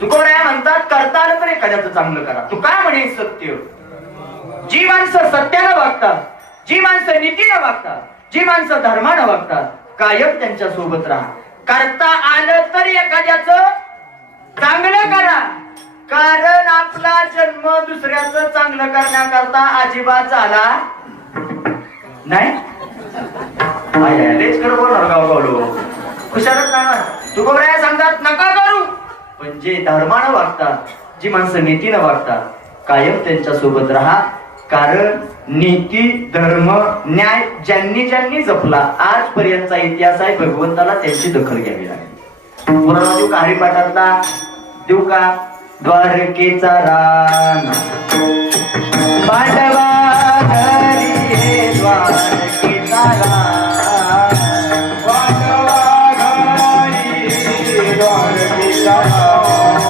तुकोबराया म्हणतात करता आलं तर एखाद्याचं चांगलं करा. तू काय म्हणे सत्य. जी माणसं सत्यानं वागतात, जी माणसं नीतीनं वागतात, जी माणसं धर्मानं वागतात, कायम त्यांच्या सोबत राहा. करता आलं तर एखाद्याचं चांगलं करा. कारण आपला जन्म दुसऱ्याचं चांगलं करण्याकरता अजिबात झाला नाही. लेच कर बोलणार गाव गावलो खुशालच सांगणार. तुकोबराया सांगतात नका करू. पण जे धर्मानं वागतात, जी माणसं नीतीनं वागतात, कायम त्यांच्या सोबत राहा. कारण नीती धर्म न्याय ज्यांनी ज्यांनी जपला आजपर्यंतचा इतिहास आहे. भगवंताला त्यांची दखल घ्यावी लागेल. पुराणा देऊ का हरिपाठातला देऊ का. द्वारकेचा रान पांडवा घरी द्वारकेचा रान